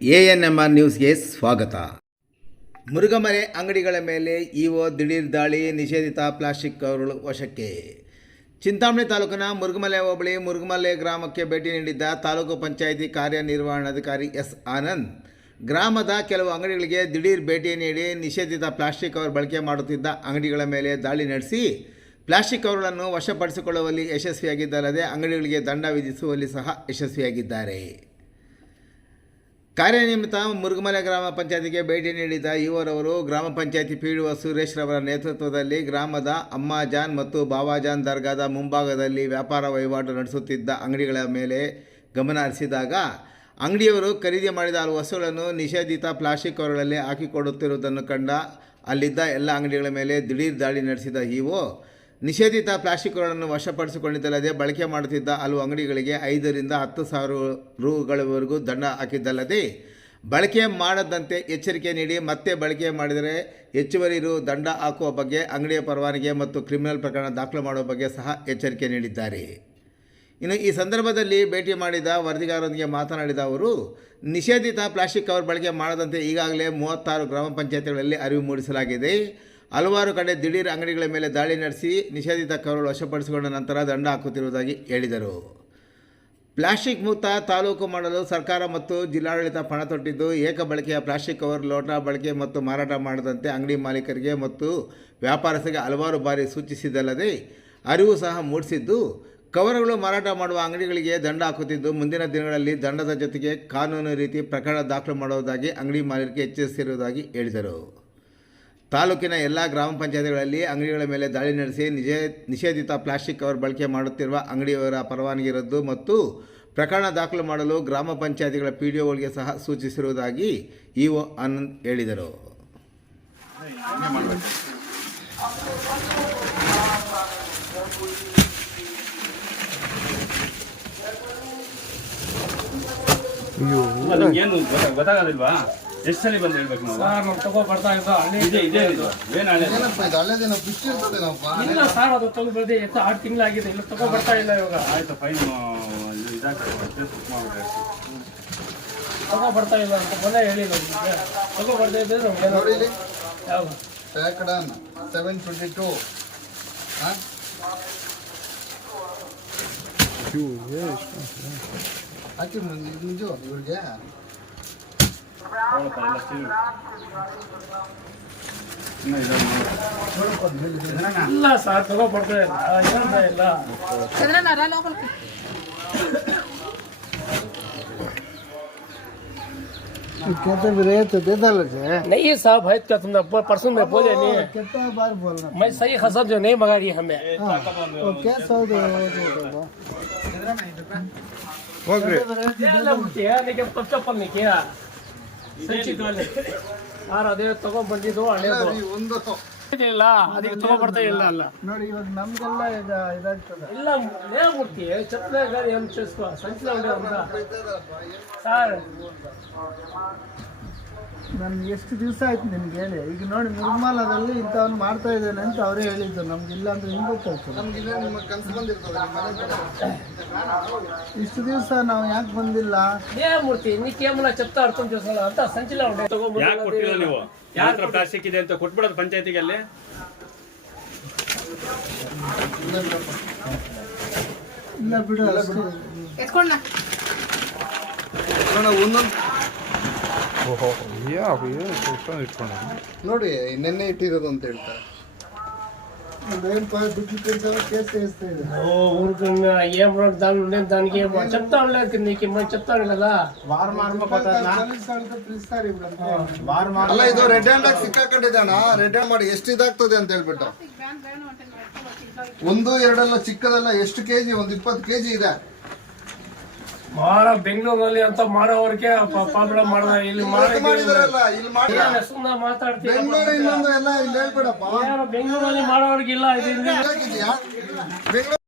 ANMR ನ್ಯೂಸ್ಗೆ ಸ್ವಾಗತ. ಮುರುಗಮನೆ ಅಂಗಡಿಗಳ ಮೇಲೆ ಇಒ ದಿಢೀರ್ ದಾಳಿ ನಿಷೇಧಿತ ಪ್ಲಾಸ್ಟಿಕ್ ಕವರ್ಗಳು ವಶಕ್ಕೆ. ಚಿಂತಾಮಣಿ ತಾಲೂಕಿನ ಮುರುಗಮಲೆ ಹೋಬಳಿ ಮುರುಗಮಲೆ ಗ್ರಾಮಕ್ಕೆ ಭೇಟಿ ನೀಡಿದ್ದ ತಾಲೂಕು ಪಂಚಾಯಿತಿ ಕಾರ್ಯನಿರ್ವಹಣಾಧಿಕಾರಿ ಎಸ್ ಆನಂದ್. ಗ್ರಾಮದ ಕೆಲವು ಅಂಗಡಿಗಳಿಗೆ ದಿಢೀರ್ ಭೇಟಿ ನೀಡಿ ನಿಷೇಧಿತ ಪ್ಲಾಸ್ಟಿಕ್ ಕವರ್ ಬಳಕೆ ಮಾಡುತ್ತಿದ್ದ ಅಂಗಡಿಗಳ ಮೇಲೆ ದಾಳಿ ನಡೆಸಿ ಪ್ಲಾಸ್ಟಿಕ್ ಕವರ್ಗಳನ್ನು ವಶಪಡಿಸಿಕೊಳ್ಳುವಲ್ಲಿ ಯಶಸ್ವಿಯಾಗಿದ್ದಲ್ಲದೆ ಅಂಗಡಿಗಳಿಗೆ ದಂಡ ವಿಧಿಸುವಲ್ಲಿ ಸಹ ಯಶಸ್ವಿಯಾಗಿದ್ದಾರೆ. ಕಾರ್ಯನಿಮಿತ್ತ ಮುರುಗಮಲೆ ಗ್ರಾಮ ಪಂಚಾಯತಿಗೆ ಭೇಟಿ ನೀಡಿದ ಇವರವರು ಗ್ರಾಮ ಪಂಚಾಯತಿ ಸುರೇಶ್ ರವರ ನೇತೃತ್ವದಲ್ಲಿ ಗ್ರಾಮದ ಅಮ್ಮಾಜಾನ್ ಮತ್ತು ಬಾಬಾಜಾನ್ ದರ್ಗಾದ ಮುಂಭಾಗದಲ್ಲಿ ವ್ಯಾಪಾರ ವಹಿವಾಟು ನಡೆಸುತ್ತಿದ್ದ ಅಂಗಡಿಗಳ ಮೇಲೆ ಗಮನ ಹರಿಸಿದಾಗ, ಅಂಗಡಿಯವರು ಖರೀದಿ ಮಾಡಿದ ಹಲವು ವಸ್ತುಗಳನ್ನು ನಿಷೇಧಿತ ಪ್ಲಾಸ್ಟಿಕ್ ಕವರ್ಗಳಲ್ಲಿ ಹಾಕಿಕೊಡುತ್ತಿರುವುದನ್ನು ಕಂಡ ಅಲ್ಲಿದ್ದ ಎಲ್ಲ ಅಂಗಡಿಗಳ ಮೇಲೆ ದಿಢೀರ್ ದಾಳಿ ನಡೆಸಿದ ಇಒ ನಿಷೇಧಿತ ಪ್ಲಾಸ್ಟಿಕ್ಗಳನ್ನು ವಶಪಡಿಸಿಕೊಂಡಿದ್ದಲ್ಲದೆ ಬಳಕೆ ಮಾಡುತ್ತಿದ್ದ ಹಲವು ಅಂಗಡಿಗಳಿಗೆ ಐದರಿಂದ ಹತ್ತು ಸಾವಿರ ರೂಗಳವರೆಗೂ ದಂಡ ಹಾಕಿದ್ದಲ್ಲದೆ ಬಳಕೆ ಮಾಡದಂತೆ ಎಚ್ಚರಿಕೆ ನೀಡಿ ಮತ್ತೆ ಬಳಕೆ ಮಾಡಿದರೆ ಹೆಚ್ಚುವರಿ ರು ದಂಡ ಹಾಕುವ ಬಗ್ಗೆ ಅಂಗಡಿಯ ಪರವಾನಗಿ ಮತ್ತು ಕ್ರಿಮಿನಲ್ ಪ್ರಕರಣ ದಾಖಲು ಮಾಡುವ ಬಗ್ಗೆ ಸಹ ಎಚ್ಚರಿಕೆ ನೀಡಿದ್ದಾರೆ. ಇನ್ನು ಈ ಸಂದರ್ಭದಲ್ಲಿ ಭೇಟಿ ಮಾಡಿದ ವರದಿಗಾರರೊಂದಿಗೆ ಮಾತನಾಡಿದ ಅವರು, ನಿಷೇಧಿತ ಪ್ಲಾಸ್ಟಿಕ್ ಕವರ್ ಬಳಕೆ ಮಾಡದಂತೆ ಈಗಾಗಲೇ ಮೂವತ್ತಾರು ಗ್ರಾಮ ಪಂಚಾಯತ್ಗಳಲ್ಲಿ ಅರಿವು ಮೂಡಿಸಲಾಗಿದೆ. ಹಲವಾರು ಕಡೆ ದಿಢೀರ್ ಅಂಗಡಿಗಳ ಮೇಲೆ ದಾಳಿ ನಡೆಸಿ ನಿಷೇಧಿತ ಕವರ್ಗಳು ವಶಪಡಿಸಿಕೊಂಡ ನಂತರ ದಂಡ ಹಾಕುತ್ತಿರುವುದಾಗಿ ಹೇಳಿದರು. ಪ್ಲಾಸ್ಟಿಕ್ ಮುಕ್ತ ತಾಲೂಕು ಮಾಡಲು ಸರ್ಕಾರ ಮತ್ತು ಜಿಲ್ಲಾಡಳಿತ ಪಣ ತೊಟ್ಟಿದ್ದು, ಏಕ ಬಳಕೆಯ ಪ್ಲಾಸ್ಟಿಕ್ ಕವರ್, ಲೋಟ ಬಳಕೆ ಮತ್ತು ಮಾರಾಟ ಮಾಡದಂತೆ ಅಂಗಡಿ ಮಾಲೀಕರಿಗೆ ಮತ್ತು ವ್ಯಾಪಾರಸ್ಥರಿಗೆ ಹಲವಾರು ಬಾರಿ ಸೂಚಿಸಿದ್ದಲ್ಲದೆ, ಅರಿವು ಸಹ ಮೂಡಿಸಿದ್ದು, ಕವರ್ಗಳು ಮಾರಾಟ ಮಾಡುವ ಅಂಗಡಿಗಳಿಗೆ ದಂಡ ಹಾಕುತ್ತಿದ್ದು, ಮುಂದಿನ ದಿನಗಳಲ್ಲಿ ದಂಡದ ಜೊತೆಗೆ ಕಾನೂನು ರೀತಿ ಪ್ರಕರಣ ದಾಖಲು ಮಾಡುವುದಾಗಿ ಅಂಗಡಿ ಮಾಲೀಕರಿಗೆ ಎಚ್ಚರಿಸಿರುವುದಾಗಿ ಹೇಳಿದರು. ತಾಲೂಕಿನ ಎಲ್ಲ ಗ್ರಾಮ ಪಂಚಾಯತ್ಗಳಲ್ಲಿ ಅಂಗಡಿಗಳ ಮೇಲೆ ದಾಳಿ ನಡೆಸಿ ನಿಷೇ ನಿಷೇಧಿತ ಪ್ಲಾಸ್ಟಿಕ್ ಕವರ್ ಬಳಕೆ ಮಾಡುತ್ತಿರುವ ಅಂಗಡಿಯವರ ಪರವಾನಗಿ ರದ್ದು ಮತ್ತು ಪ್ರಕರಣ ದಾಖಲು ಮಾಡಲು ಗ್ರಾಮ ಪಂಚಾಯತಿಗಳ ಪಿ ಡಿ ಒಗಳಿಗೆ ಸಹ ಸೂಚಿಸಿರುವುದಾಗಿ ಇಒ ಆನಂದ್ ಹೇಳಿದರು. ಗೊತ್ತ- ಗೊತ್ತಾಗೋದಿಲ್ವಾ? ಎಷ್ಟು ಸಲ ಬಂದು ಹೇಳ್ಬೇಕು ನಾವು? ಸರ್ ನಾವು ತಗೋ ಬರ್ತಾ ಇದ್ದ ಹಳ್ಳಿ ಇದೆ ಇದೆ ಇದು. ಏನ್ ಹಳೆ ಏನಪ್ಪ ಇದು? ಹಳೆದೇನೋ ಬಿಚ್ಚಿ ಇರ್ತದೇನಪ್ಪ ಇಲ್ಲ ಸರ್ ಅದು ತಗೋ ಬರ್ದೆ ಎಷ್ಟು ಆರು ತಿಂಗಳಾಗಿದೆ ಇಲ್ಲ ತಗೋ ಬರ್ತಾ ಇಲ್ಲ ಇವಾಗ. ಆಯ್ತು ಫೈನ್ ಇದಾಗ್ತದೆ ತಗೋ ಬರ್ತಾ ಇಲ್ಲ ಅಂತ ಮೊನ್ನೆ ಹೇಳಿಲ್ಲ ನಿಮಗೆ. ತಗೋ ಬರ್ದೇ ನಮ್ಗೆ ನೋಡಿ ಇಲ್ಲಿ. ಆನ್ ಸೆವೆನ್ ಟ್ವೆಂಟಿ ಟೂ ಹಾಕಿ ಮುಂಜು ಮುಂಜು ಇವ್ರಿಗೆ? ನೋಡಪ್ಪ ಎಲ್ಲ ಸ್ಟೀಲ್ ಇನ್ನು ಇದನ್ನ ನೋಡು. ನೋಡಪ್ಪ ಅದ್ ಮೇಲಿದೆ. ಇಲ್ಲ ಸರ್ ತಗೋ ಬರ್ತಾ ಇಲ್ಲ ಹೇಳ್ತಾ ಇಲ್ಲ कहते भी रहे थे देता लग जाए नहीं साहब है क्या तुमने ब- परसों में बोले नहीं कितना बार बोलना मैं सही खसम जो नहीं मंगा रही हमें वो क्या सौदे ಎಲ್ಲ ಬಿಡ್ತೀಯ ಅದಕ್ಕೆ ತಪ್ಪು ಚಪ್ಪಲ್ ನಿಕ್ಕಿಯ ಸಂಚಿಗಳಲ್ಲಿ ಯಾರು ಅದೇ ತಗೊಂಡ್ಬಂದಿದ್ದು ಹಳೇದು. ಒಂದು. ಇಲ್ಲ ಅದಕ್ಕೆ ತಗೊಂಡ್ಬರ್ತಾ ಇಲ್ಲ ಅಲ್ಲ. ನೋಡಿ ಇಲ್ಲ ಲೇಮೂರ್ತಿ ಚಪ್ಪಲೆ ಎಂ ಚಸ್ಕೋ ಸರ್ ನನ್ಗೆ ಎಷ್ಟು ದಿವಸ ಆಯ್ತು ನಿಮ್ಗೆ ಹೇಳಿ ಈಗ ನೋಡಿ ನಿರ್ಮಲದಲ್ಲಿ ಇಂಥವ್ನು ಮಾಡ್ತಾ ಇದ್ದೇನೆ ಅಂತ ಅವರೇ ಹೇಳಿದ್ದು ನಮ್ಗೆ ಇಲ್ಲ ಅಂದ್ರೆ ಹಿಂಗೆ ಗೊತ್ತಾಗ್ತದೆ ಇಷ್ಟು ದಿವಸ ನಾವು ಯಾಕೆ ಬಂದಿಲ್ಲ ನೇಮೂರ್ತಿ నీకేమన్నా చెప్తా అర్థం చేసుకోవాలి అంతా సంచిలో ఉండే ಯಾಕೆ ಕೊಟ್ಟಿಲ್ಲ ನೀವು ಯಾತ್ರ ಪ್ಲಾಸ್ಟಿಕ್ ಇದೆ ಅಂತ ಕೊಟ್ಬಿಡೋದು ಪಂಚಾಯತಿಗೆ ಅಲ್ಲಿ ಇಲ್ಲ ಬಿಡು ಅಷ್ಟು ನೋಡಿ ನಿನ್ನೆ ಇಟ್ಟಿರೋದು ಅಂತ ಹೇಳ್ತಾರೆ ಕೇಸ್ చేస్తా ಇದೆ ఊరికి ఏం రోడ్ దాని ఉండే దానికి ఏమో చెప్తా ఉండలేదు నీకు ఏమో చెప్తా ఉండలేదా పిలుస్తారు ఇప్పుడు ಅಲ್ಲ ಇದು ರೆಡ್ ಹ್ಯಾಂಡ್ ಆಗಿ ಸಿಕ್ಕಾಕೊಂಡಿದ್ದಾನ ರೆಡ್ ಹ್ಯಾಂಡ್ ಮಾಡಿ ಎಷ್ಟು ಇದಾಗ್ತದೆ ಅಂತ ಹೇಳ್ಬಿಟ್ಟು ಒಂದು ಎರಡಲ್ಲ ಚಿಕ್ಕದಲ್ಲ ಎಷ್ಟು ಕೆಜಿ ಒಂದು ಇಪ್ಪತ್ತು ಕೆಜಿ ಇದೆ ಮಾಡ ಬೆಂಗಳೂರಲ್ಲಿ ಅಂತ ಮಾಡೋರಿಗೆ ಪ್ರಾಬ್ಲಮ್ ಮಾಡ್ದ. ಇಲ್ಲಿ ಸುಮ್ಮನೆ ಮಾತಾಡ್ತೀವಿ. ಬೆಂಗಳೂರಲ್ಲಿ ಮಾಡೋರ್ಗಿಲ್ಲ ಇದು ಹಾಕಿದ್ಯಾ ಬೆಂಗಳೂರು